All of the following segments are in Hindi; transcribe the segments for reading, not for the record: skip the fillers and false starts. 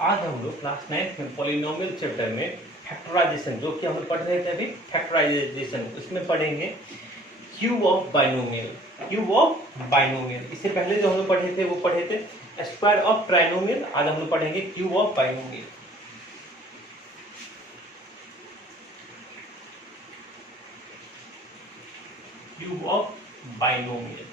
आज हम लोग क्लास 9th में पॉलिनोमियल चैप्टर में फैक्टराइजेशन, जो कि हम पढ़ रहे थे अभी फैक्टराइजेशन, उसमें पढ़ेंगे cube of binomial. Cube of binomial, इससे पहले जो हम लोग पढ़े थे वो पढ़े थे स्क्वायर ऑफ ट्राइनोमियल। आज हम लोग पढ़ेंगे cube of binomial. Cube of binomial.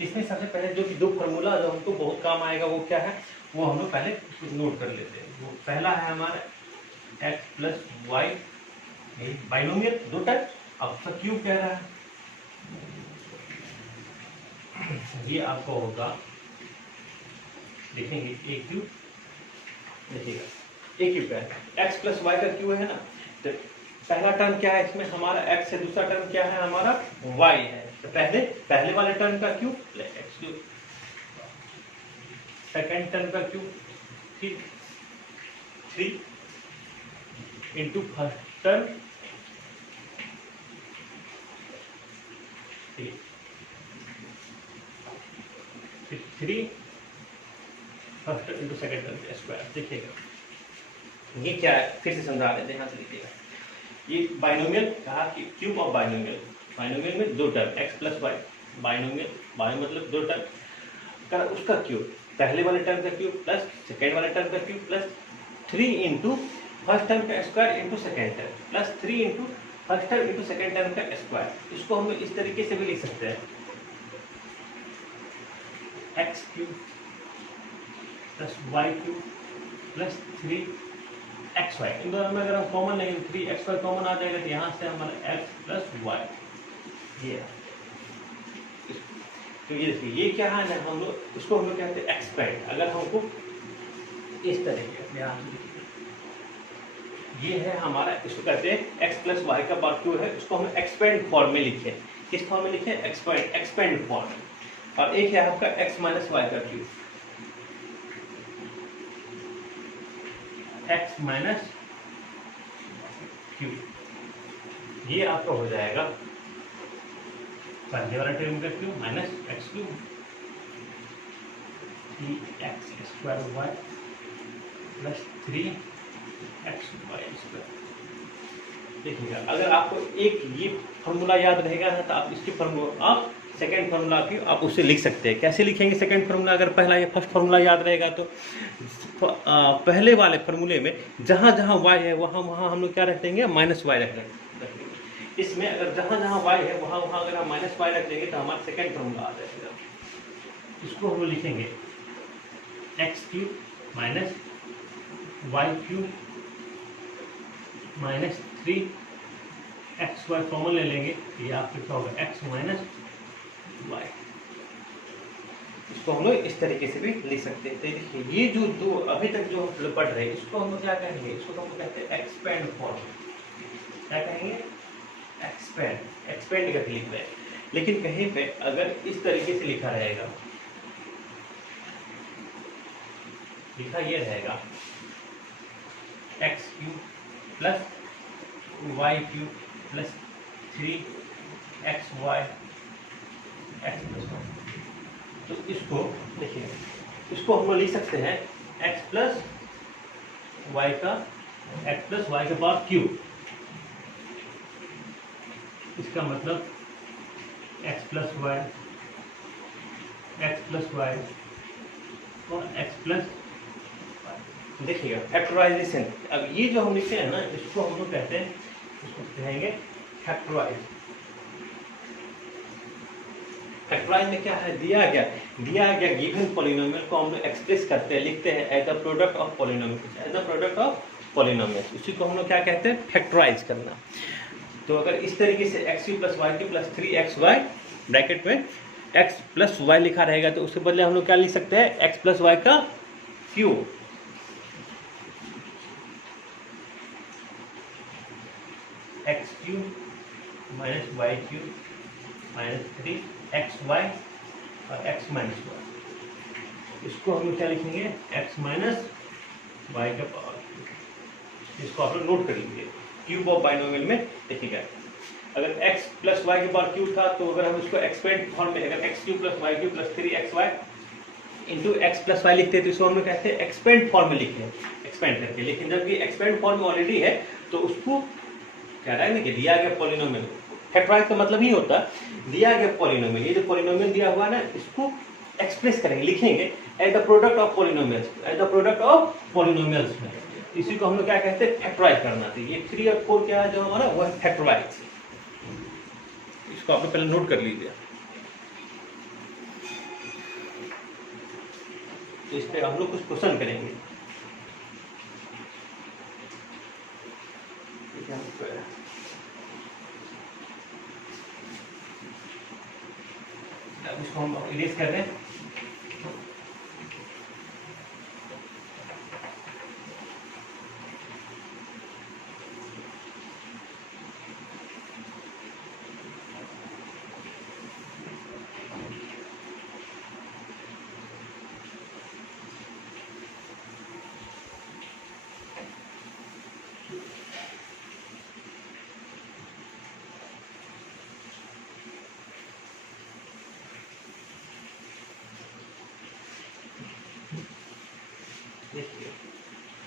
इसमें सबसे पहले जो कि दो फार्मूला जो हमको बहुत काम आएगा वो क्या है, वो हम लोग पहले नोट कर लेते हैं। वो पहला है हमारा x प्लस वाई, बाइनोमियल दो टाइप। अब उसका क्यूब कह रहा है, ये आपको होगा, देखेंगे ए क्यूब, देखिएगा ए क्यूब है, x प्लस वाई का क्यूब है ना। तो पहला टर्म क्या है इसमें हमारा x है, दूसरा टर्म क्या है हमारा y है। तो पहले वाले टर्म का cube X cube, second term का cube 3 into first term 3 first term into second term square. देखिएगा ये क्या है, फिर से समझा रहे थे, यहाँ से लिखिएगा। ये बाइनोमियल कहा कि क्यूब ऑफ बाइनोमियल, बाइनोमियल में दो term x plus Y, binomial bi मतलब दो टर्म का उसका क्यूब, पहले वाले टर्म का क्यूब प्लस सेकेंड वाले टर्म का cube plus 3 into first term का square into second term plus 3 into first term into second term का स्क्वायर। इसको हम इस तरीके से भी लिख सकते हैं, X cube plus Y cube plus 3 xy। इन दोनों में अगर हम कॉमन लेंगे 3xy कॉमन आ जाएगा, तो यहाँ से हमारा x प्लस वाई, ये तो ये देखिए ये क्या है ना, हम लोग इसको हम लोग कहते हैं एक्सपेंड। अगर हमको इस तरीके ये है हमारा, इसको कहते हैं x प्लस वाई का पार्ट क्यों है, इसको हम एक्सपेंड फॉर्म में लिखे। किस फॉर्म में लिखे? Expand form. और एक है आपका x माइनस वाई का क्यूब, x माइनस क्यूब, ये आपका हो जाएगा पहले वाला टर्म का cube minus X cube 3x square Y plus 3x Y square. देखिएगा अगर आपको एक ये फार्मूला याद रहेगा ना, तो आप इसकी फार्मूला आप सेकेंड फार्मूला भी आप उससे लिख सकते हैं। कैसे लिखेंगे सेकेंड फार्मूला? अगर पहला ये फर्स्ट फार्मूला याद रहेगा तो पहले वाले फार्मूले में जहाँ जहाँ y है वहाँ वहाँ हम लोग क्या रख देंगे, माइनस वाई रख देंगे। इसमें अगर जहाँ जहाँ y है वहाँ वहाँ अगर हम माइनस वाई रख देंगे तो हमारा सेकेंड फार्मूला आ जाएगा। इसको हम लोग लिखेंगे X cube minus Y cube minus 3xy common ले लेंगे, ये आपके क्या होगा x माइनस वाई। इसको हम लोग इस तरीके से भी लिख सकते हैं। देखिए ये जो दो अभी तक जो हम लोग पढ़ रहे हैं, इसको हम लोग क्या कहेंगे, इसको हम लोग कहते हैं एक्सपेंड फॉर्म। क्या कहेंगे? एक्सपेंड करके लिख रहे हैं। लेकिन कहीं पे अगर इस तरीके से लिखा रहेगा, लिखा ये रहेगा X cube plus Y cube plus 3xy X plus Y, तो इसको देखिए, इसको हम लोग लिख सकते हैं x प्लस वाई का पावर क्यूब। इसका मतलब x प्लस वाई और x प्लस। देखिएगा फैक्टराइजेशन, अब ये जो हम लिखते हैं ना, इसको हम लोग कहते हैं, इसको कहेंगे फैक्टराइज। फैक्टराइज में क्या है, दिया गया गिवन पॉलिनोमियल को हम लोग एक्सप्रेस करते हैं, लिखते हैं as the product of polynomial. इसी को हम लोग क्या कहते हैं, फैक्टराइज करना। तो अगर इस तरीके से X cube plus Y cube plus 3xy bracket में x प्लस वाई लिखा रहेगा, तो उसके बदले हम लोग क्या लिख सकते हैं, x प्लस वाई का cube. X cube minus Y cube minus 3xy और x माइनस वाई। इसको हम क्या लिखेंगे, x माइनस वाई का पावर। इसको आप लोग नोट कर लीजिए। क्यूब ऑफ बाइनोमियल में देखिएगा, अगर x प्लस वाई के पावर क्यूब था, तो अगर हम इसको एक्सपेंड फॉर्म में, अगर X cube plus Y cube plus 3xy into X plus Y लिखते हैं, तो इसको हम लोग कहते हैं एक्सपेंड फॉर्म में लिखते हैं, एक्सपेंड करके। लेकिन जब ये एक्सपेंड फॉर्म में ऑलरेडी है, तो उसको कह रहा है ना कि दिया गया पॉलिनोमियल, फैक्टराइज का मतलब ही होता है दिया गया पॉलिनोमियल, ये जो पॉलिनोमियल दिया हुआ है ना, इसको एक्सप्रेस करेंगे, लिखेंगे as the product of polynomials, as the product of polynomials में। इसी को हम लोग क्या कहते हैं, फैक्टराइज करना। तो ये 3 और 4 क्या है जो हमारा, वो है फैक्टराइज। इसको आप लोग पहले नोट कर लीजिए। तो इस पे हम लोग कुछ क्वेश्चन करेंगे। अब इसको हम इरेज कर रहे हैं।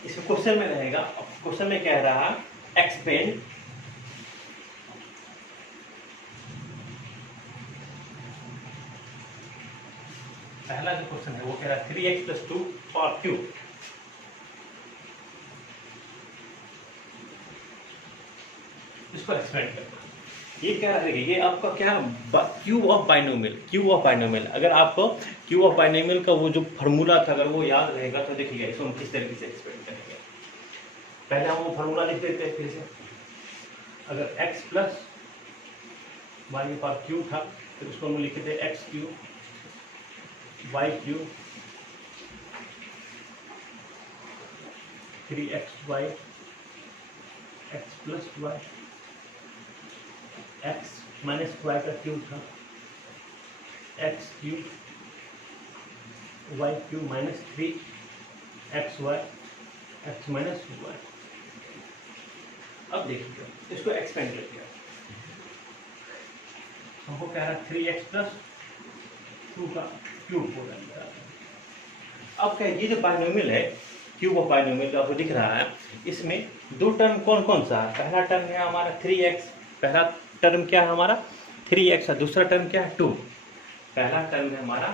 इसमें क्वेश्चन में रहेगा, क्वेश्चन में कह रहा एक्सपेंड पहला जो क्वेश्चन है वो कह रहा है 3x + 2 और क्यूब। इसको एक्सपेंड करना। ये क्या है, ये आपका क्या, cube of binomial, cube of binomial. अगर आपको क्यूब ऑफ बाइनोमियल का वो जो फार्मूला था, अगर वो याद रहेगा, तो देखिएगा इसको हम किस तरीके से एक्सपेंड करेंगे। पहले हम वो फार्मूला लिख देते हैं फिर से। अगर x प्लस वाई के पावर क्यूब था, तो उसको हम लिख देते हैं x cube Y cube 3xy x plus Y, x minus Y का क्यूब था x cube Y cube minus 3xy x minus Y. अब देखिए इसको एक्सपेंड कर दिया, हमको कह रहा है 3x प्लस 2 का क्यूब हो रहा है। अब क्या, ये जो बाइनोमियल है, क्यूब ऑफ बाइनोमियल जो आपको दिख रहा है, इसमें दो टर्म कौन कौन सा है। पहला टर्म है हमारा 3x, पहला टर्म क्या है हमारा 3x, और दूसरा टर्म क्या है 2। पहला टर्म है हमारा,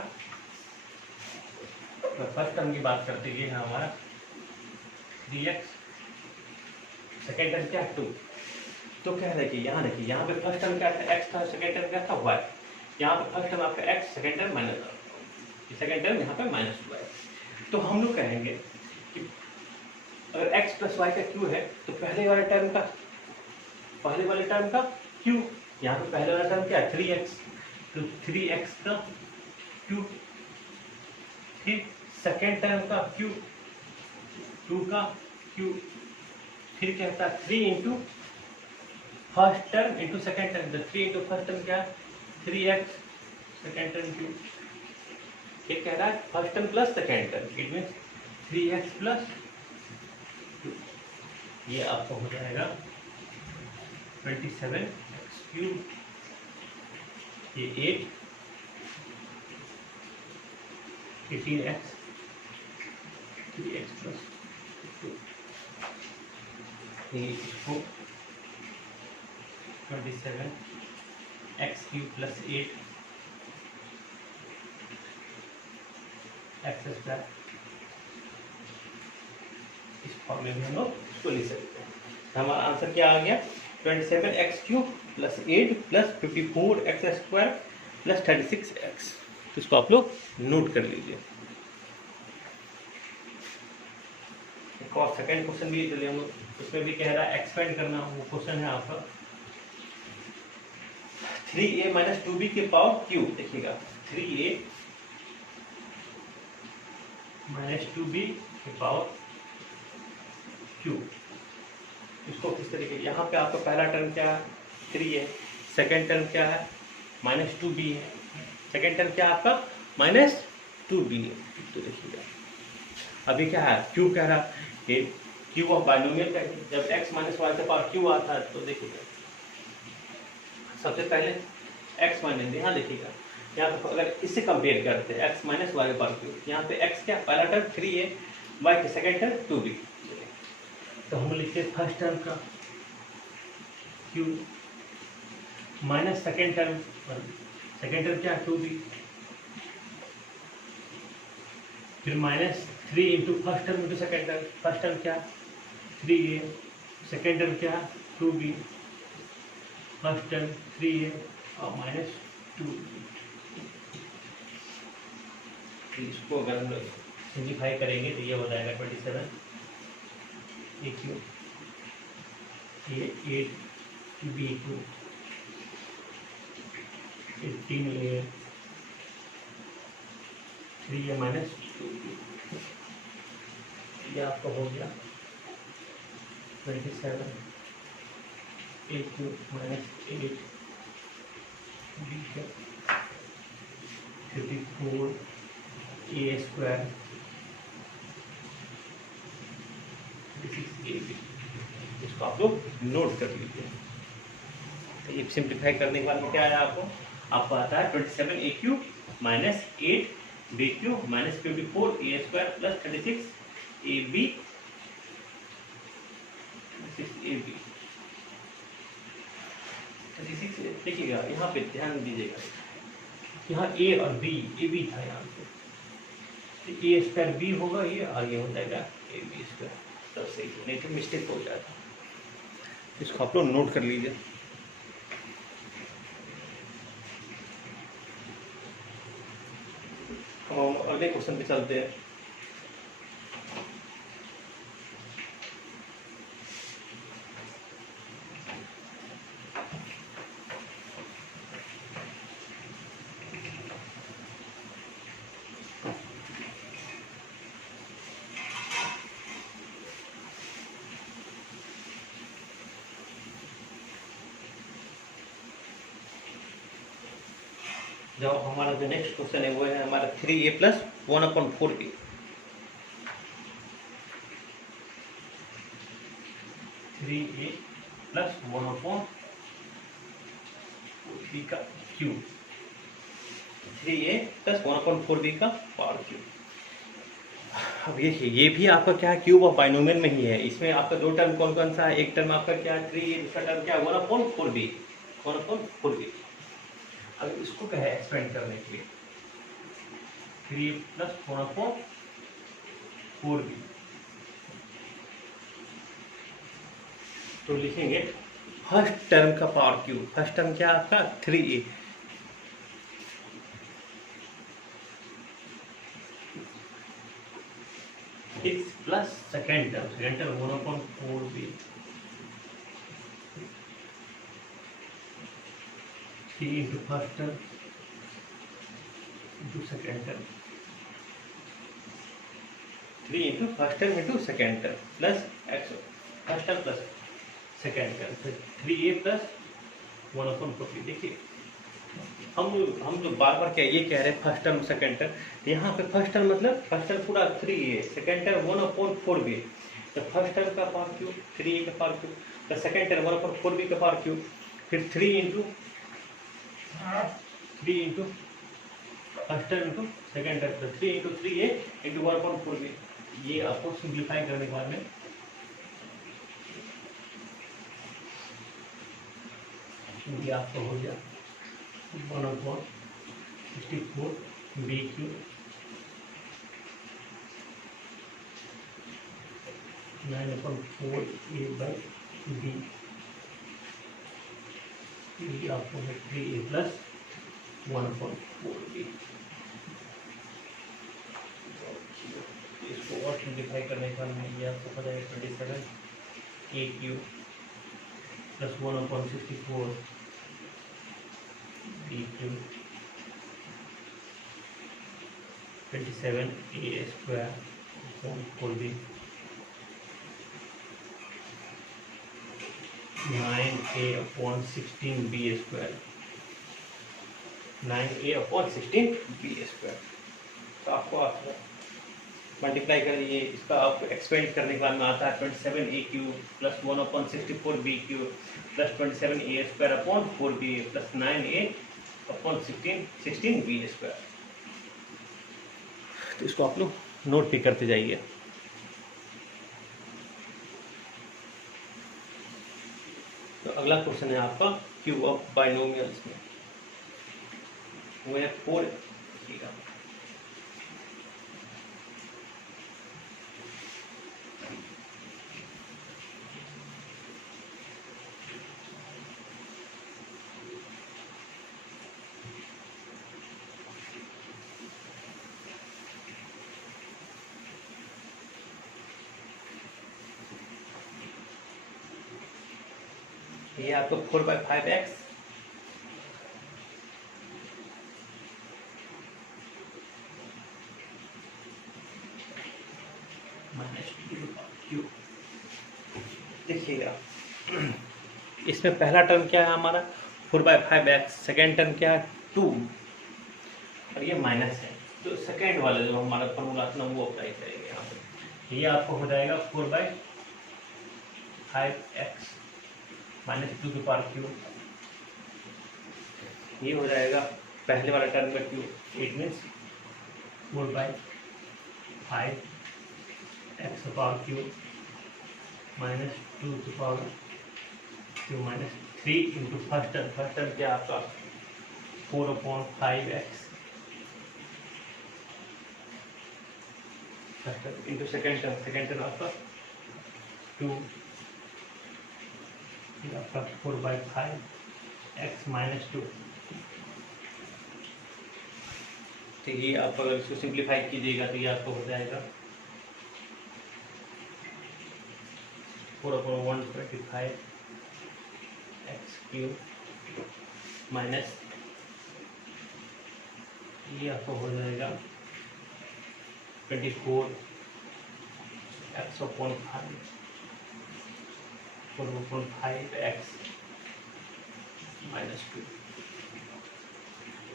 फर्स्ट टर्म की बात करते हैं, है हमारा 3x, सेकेंड टर्म क्या है 2। तो क्या है कि यहाँ देखिए, यहाँ पे फर्स्ट टर्म क्या था x था, सेकेंड टर्म क्या था y। यहाँ पे फर्स्ट टर्म आपका x, second term minus, second term यहाँ पे माइनस y। तो हम लोग कहेंगे कि अगर x प्लस वाई का क्यू है, तो पहले वाले टर्म का क्यू, यहाँ पे पहले वाला टर्म क्या है 3x, तो 3x का क्यू, फिर सेकेंड टर्म का क्यू 2 का क्यू, फिर क्या होता है 3 into first term into second term. 3 into first term क्या 3x, सेकेंड टर्म क्यू, ये कह रहा है first term plus second term, it means 3x plus 2। ये आपको हो जाएगा 27x क्यूब, ये 18x 3x प्लस 2, ये इसको 27x cube plus 8 x square, इस फॉर्मूले में हम लोग इसको लिख सकते हैं। हमारा आंसर क्या आ गया 27x cube plus 8 plus 54x square plus 36x। तो इसको आप लोग नोट कर लीजिए। एक और सेकेंड क्वेश्चन भी चलिए हम लोग, उसमें भी कह रहा है एक्सपेंड करना। वो क्वेश्चन है आपका 3a माइनस 2b के पावर क्यूब। देखिएगा 3a माइनस 2b के पावर क्यूब, इसको किस तरीके, यहाँ पे आपका पहला टर्म क्या है 3 है, सेकेंड टर्म क्या है माइनस 2b है, सेकेंड टर्म क्या है आपका माइनस 2b है। तो देखिएगा अभी क्या है क्यूब कह रहा है कि क्यू ऑफ बाइनोमियल का जब x माइनस वाई का पावर क्यू आता है तो देखिएगा सबसे पहले x माइनस, यहाँ देखिएगा यहाँ पे अगर इससे कंपेयर करते हैं x माइनस वाई का पावर क्यू, यहाँ पे x क्या पहला टर्म 3a, y के सेकेंड टर्म 2b, तो हम लिखते हैं फर्स्ट टर्म का q माइनस सेकेंड टर्म क्या 2b, फिर minus 3 into first term into second term, first term क्या 3a, सेकेंड टर्म क्या 2b, फर्स्ट टर्म 3a और माइनस 2b। इसको अगर हम लोग सिंप्लीफाई करेंगे तो ये हो जाएगा 27 a3 a 8 b2 18a 3a minus 2b, ये आपका हो गया 27 a3 minus 8 b 54 a square 36ab। इसको आप लोग नोट कर लीजिए। तो ये सिंप्लीफाई करने के बाद में क्या आया आपको आता है 27 a cube minus 8 b cube minus 54 a square plus 36 ab 36 देखिएगा यहाँ पे ध्यान दीजिएगा, यहाँ a और b था यहाँ पे, ए स्क्वायर बी होगा ये आगे हो जाएगा ए बी स्क्वायर, तब सही है, नहीं तो मिस्टेक हो जाता। इसको आप लोग नोट कर लीजिए। हम अगले क्वेश्चन पे चलते हैं। जो हमारा जो नेक्स्ट क्वेश्चन है वो है हमारा 3a plus 1/4b। 3a plus 1/4b का क्यूब, 3a प्लस 1/4b का पावर क्यूब। अब देखिए ये भी आपका क्या क्यूब ऑफ बाइनोमियल में ही है। इसमें आपका दो टर्म कौन कौन सा है, एक टर्म आपका क्या 3a, दूसरा टर्म क्या 1/4b। अब इसको क्या है एक्सपेंड करने के लिए 3 प्लस 1/4b, तो लिखेंगे फर्स्ट टर्म का पावर क्यूब। फर्स्ट टर्म क्या आपका 3a, plus second term 1/4b 3 into first term into second term, 3 into first term into second term plus x first term plus second term, फिर 3a प्लस 1/4b। देखिए हम जो बार बार क्या ये कह रहे हैं फर्स्ट टर्म सेकेंड टर्म, यहाँ पे फर्स्ट टर्म मतलब फर्स्ट टर्म पूरा 3a, सेकेंड टर्म 1/4b, तो फर्स्ट टर्म का पावर क्यूब 3a का power cube plus second term 1/4b का पावर क्यूब, फिर 3 into first term into second term plus 3 into 3a into 1/4b। ये आपको सिंप्लीफाई करने के बाद में ये आपको हो गया 1/64 b cube 9/4a by b, ये आपको है 3a प्लस 1/4b। इसको और सिंप्लीफाई करने के बाद में ये आपको पता है 27 a cube plus 1/64 b cube 27 a square 4b 9a/16b square 9a/16b square. तो आपको आता है मल्टीप्लाई करिए, इसका आप एक्सपेंड करने के बाद में आता है 27a³ plus 1/64b³ plus 27a² plus 9a/16b²। तो इसको आप लोग नोट भी करते जाइए। तो अगला क्वेश्चन है आपका क्यूब ऑफ बाइनोमियल्स में, वो है 4। ये आपको 4/5x माइनस क्यू। देखिएगा इसमें पहला टर्म क्या है हमारा 4/5x, सेकेंड टर्म क्या है 2 और ये माइनस है। तो सेकेंड वाला जो हमारा फॉर्मूला था वो अप्लाई करेंगे यहाँ पे। ये आपको हो जाएगा 4/5x माइनस 2⁵। ये हो जाएगा पहले वाला टर्म का cube, it means 4/5x³ minus 2⁵ minus 3 into first term क्या आपका 4/5x इंटू सेकेंड टर्म आपका 2 आपका 4/5x माइनस 2। तो ये आप अगर इसको सिंप्लीफाई कीजिएगा तो ये आपको हो जाएगा 4/125x³ माइनस ये आपको हो जाएगा 24x/5 4/5x माइनस 2।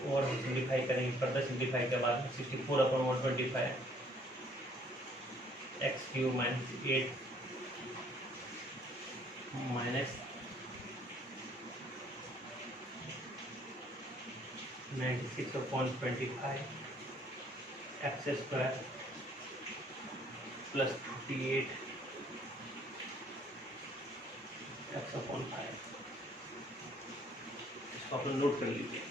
और हम सिंप्लीफाई करेंगे, फर्दर सिंप्लीफाई के बाद 64/125x³ minus 8 minus 96/25x² plus 48x/5। इसको आप लोग नोट कर लीजिए।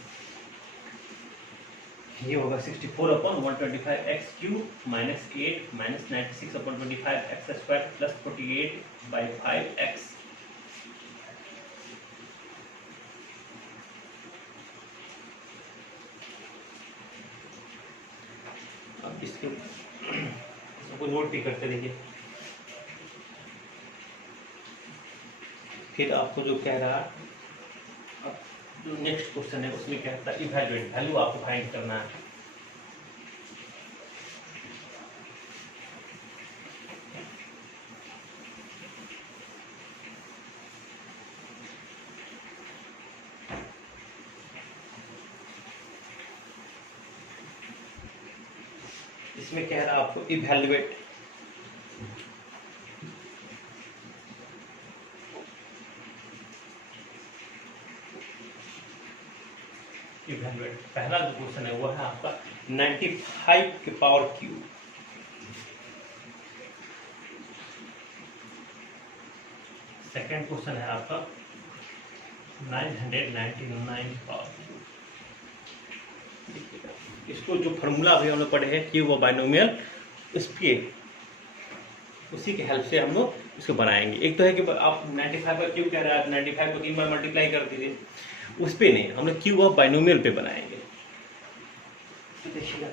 ये होगा 64/125x³ minus 8 minus 96/25x² plus 48/5x। अब इसके सबको नोट भी करते रहिए। फिर आपको जो कह रहा है, अब जो नेक्स्ट क्वेश्चन है उसमें क्या कहता है इवैल्यूएट, वैल्यू आपको फाइंड करना है। इसमें कह रहा है आपको इवैल्यूएट, पहला जो क्वेश्चन है वो है आपका 95⁵। सेकेंड क्वेश्चन है आपका 999⁵। इसको जो फॉर्मूला अभी हम लोग पढ़े हैं क्यूब ऑफ बाइनोमियल, उसके उसी के हेल्प से हम लोग इसको बनाएंगे। एक तो है कि आप 95 का क्यूब कह रहा है, 95 को 3 बार मल्टीप्लाई कर दीजिए, उस पे नहीं, हम लोग क्यूब ऑफ बाइनोमियल पे बनाएंगे। तो देखिएगा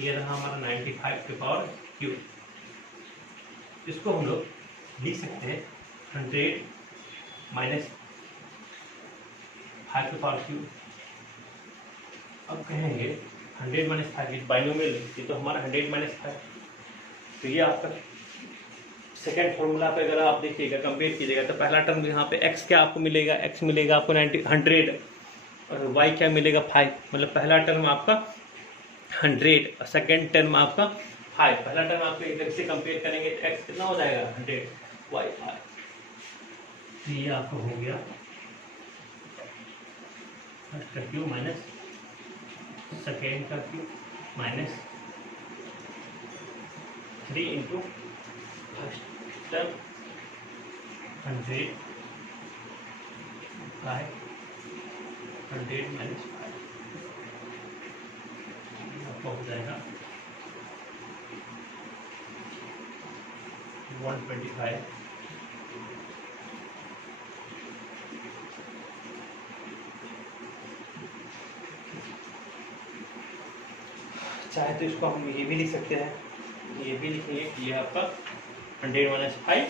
ये रहा हमारा 95⁵। इसको हम लोग लिख सकते हैं 100 माइनस 5⁵। अब कहेंगे 100 माइनस 5 बाइनोमियल, ये तो हमारा 100 माइनस 5। तो ये आपका सेकेंड फॉर्मूला पे अगर आप देखिएगा कंपेयर कीजिएगा तो पहला टर्म यहाँ पे x क्या आपको मिलेगा, x मिलेगा आपको 100 और y क्या मिलेगा 5। मतलब पहला टर्म आपका 100, सेकेंड टर्म आपका 5, पहला टर्म आपको इधर से कंपेयर करेंगे तो x कितना हो जाएगा 100y5। ये आपका हो गया फर्स्ट का क्यूब माइनस सेकेंड का cube minus 3 into first term 100 5 100 minus 5 आपका हो जाएगा 125। चाहे तो इसको हम ये भी लिख सकते हैं, ये भी लिखेंगे कि ये आपका 100 माइनस 5,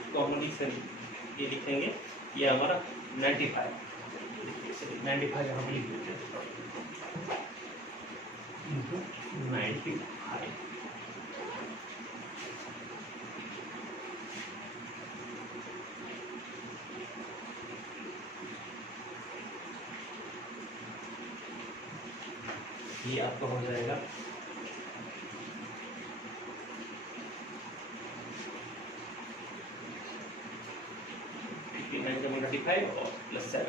इसको हम ये लिखेंगे ये हमारा 95 यहाँ पर लिख देते हैं इंटू 95। ये आपका हो जाएगा 95 और प्लस 7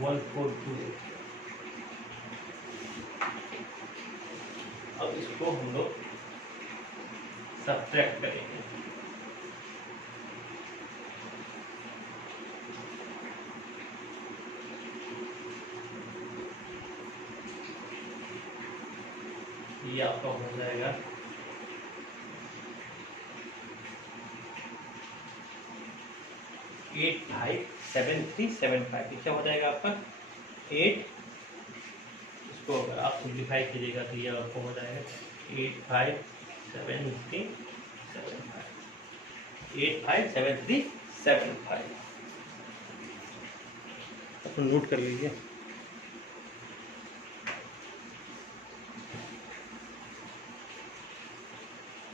1428। अब इसको हम लोग सब्ट्रैक्ट करेंगे। ये आपका हो जाएगा 857375। क्या हो जाएगा आपका 8, इसको अगर आप सिंप्लीफाई कीजिएगा तो ये आपको हो जाएगा 857375 अपन नोट कर लीजिए।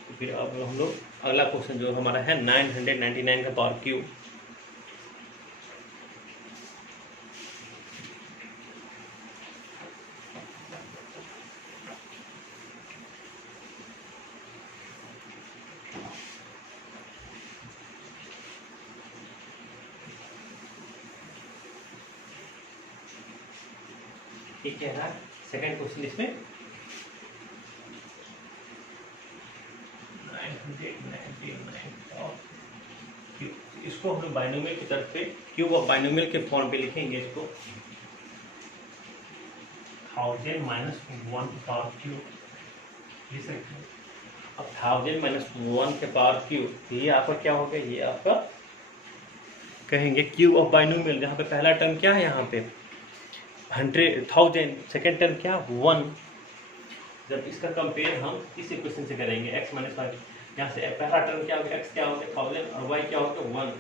तो फिर अब हम लोग अगला क्वेश्चन जो हमारा है 999 का पावर क्यूब। ठीक है ना, सेकंड क्वेश्चन इसमें 999 इसको हम लोग बाइनोमियल की तरफ पे क्यूब ऑफ बाइनोमियल के फॉर्म पे लिखेंगे इसको 1000 माइनस 1 के पावर क्यूब लिख सकते हैं। अब 1000 माइनस 1 के पावर क्यूब ये आपका क्या हो गया, ये आपका कहेंगे क्यूब ऑफ बाइनोमियल, जहाँ पे पहला टर्म क्या है यहाँ पे 1000, सेकेंड टर्म क्या 1। जब इसका कंपेयर हम इस इक्वेशन से करेंगे x माइनस 5, यहाँ से पहला टर्म क्या होगा x क्या होगा 1000 और y क्या होगा 1।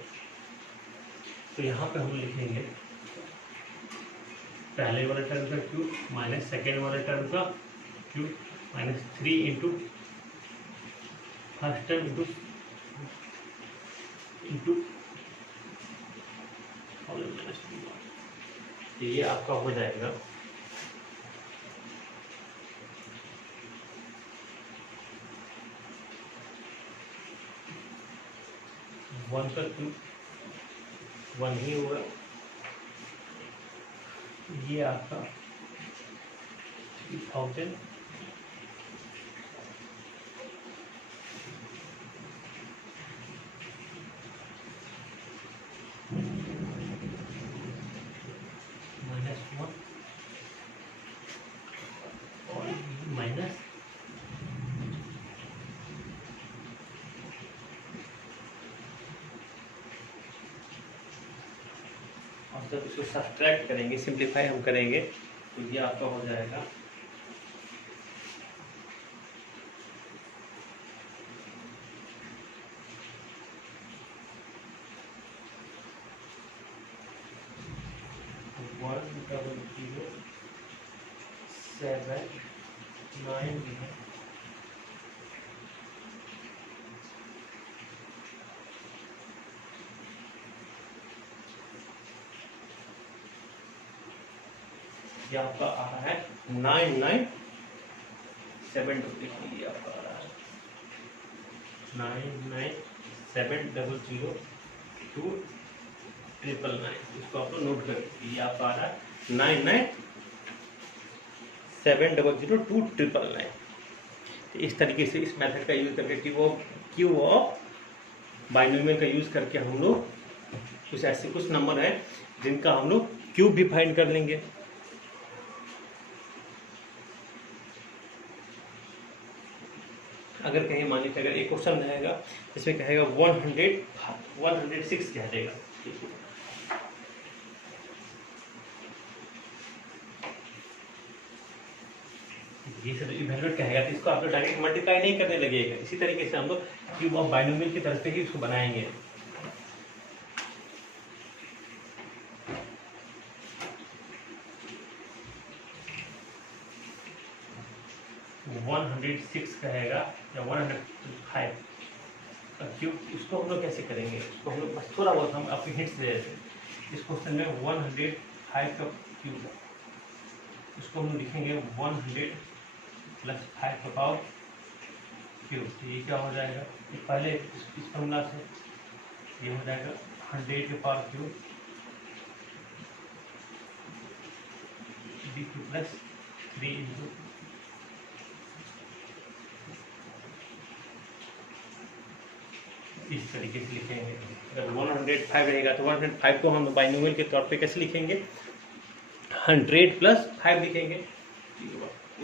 तो यहाँ पे हम लिखेंगे पहले वाले टर्म का क्यूब माइनस सेकेंड वाले टर्म का cube minus 3 into first term into ये आपका हो जाएगा 1 का क्यूब 1 ही होगा। ये आपका 1000 माइनस 1 और माइनस और जब इसको सब्ट्रैक्ट करेंगे, सिंप्लीफाई हम करेंगे तो ये आपका हो जाएगा 1007 9 ये आपका आ रहा है 9972 लिख लीजिए, आपका आ रहा है 99700299, इसको आप लोग नोट कर लीजिए। ये आपका आ रहा है 99700299। इस तरीके से इस मेथड का यूज करके क्यू ऑफ बाइनोमियल का यूज करके हम लोग कुछ ऐसे कुछ नंबर है जिनका हम लोग क्यूब भी फाइंड कर लेंगे। अगर कहीं मान लीजिए अगर एक क्वेश्चन रहेगा जिसमें कहेगा 106 कह देगा, ये सब इवैल्यूएट कहेगा तो इसको आप लोग डायरेक्ट मल्टीप्लाई नहीं करने लगेगा। इसी तरीके से हम लोग क्यूब ऑफ बाइनोमियल की तरफ से ही इसको बनाएंगे। वो 106 कहेगा या 105 का क्यूब, इसको हम लोग कैसे करेंगे? इसको हम लोग बस थोड़ा बहुत हम आपको हिंट्स दे रहे थे। इस क्वेश्चन में 105 का क्यूब, इसको हम लिखेंगे 100 + 5 का पावर क्यूब। ये क्या हो जाएगा? ये पहले इस फॉर्मूला से ये हो जाएगा 100 के पावर क्यूब d3 + 3 × इस तरीके से लिखेंगे। अगर 105 रहेगा तो 105 को हम बाइनोमियल के तौर पे कैसे लिखेंगे? 100 + 5 लिखेंगे।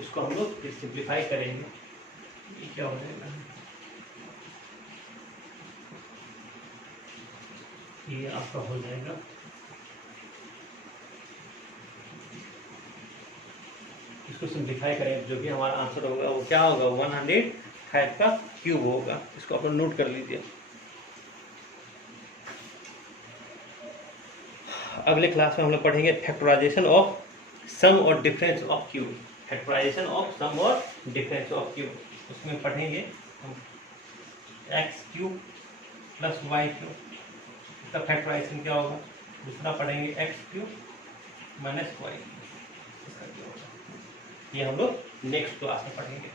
उसको हम लोग फिर सिंप्लीफाई करेंगे। ये क्या हो जाएगा? ये आपका हो जाएगा इसको सिंप्लीफाई करें, जो भी हमारा आंसर होगा वो क्या होगा? 105 का क्यूब होगा। इसको आप नोट कर लीजिए। अगले क्लास में हम लोग पढ़ेंगे फैक्टराइजेशन ऑफ सम और difference of cube. Factorization of sum और डिफरेंस ऑफ क्यूब, उसमें पढ़ेंगे हम x³ + y³। इसका फैक्टराइजेशन क्या होगा? दूसरा पढ़ेंगे x³ - y। इसका क्या होगा? ये हम लोग नेक्स्ट क्लास में पढ़ेंगे।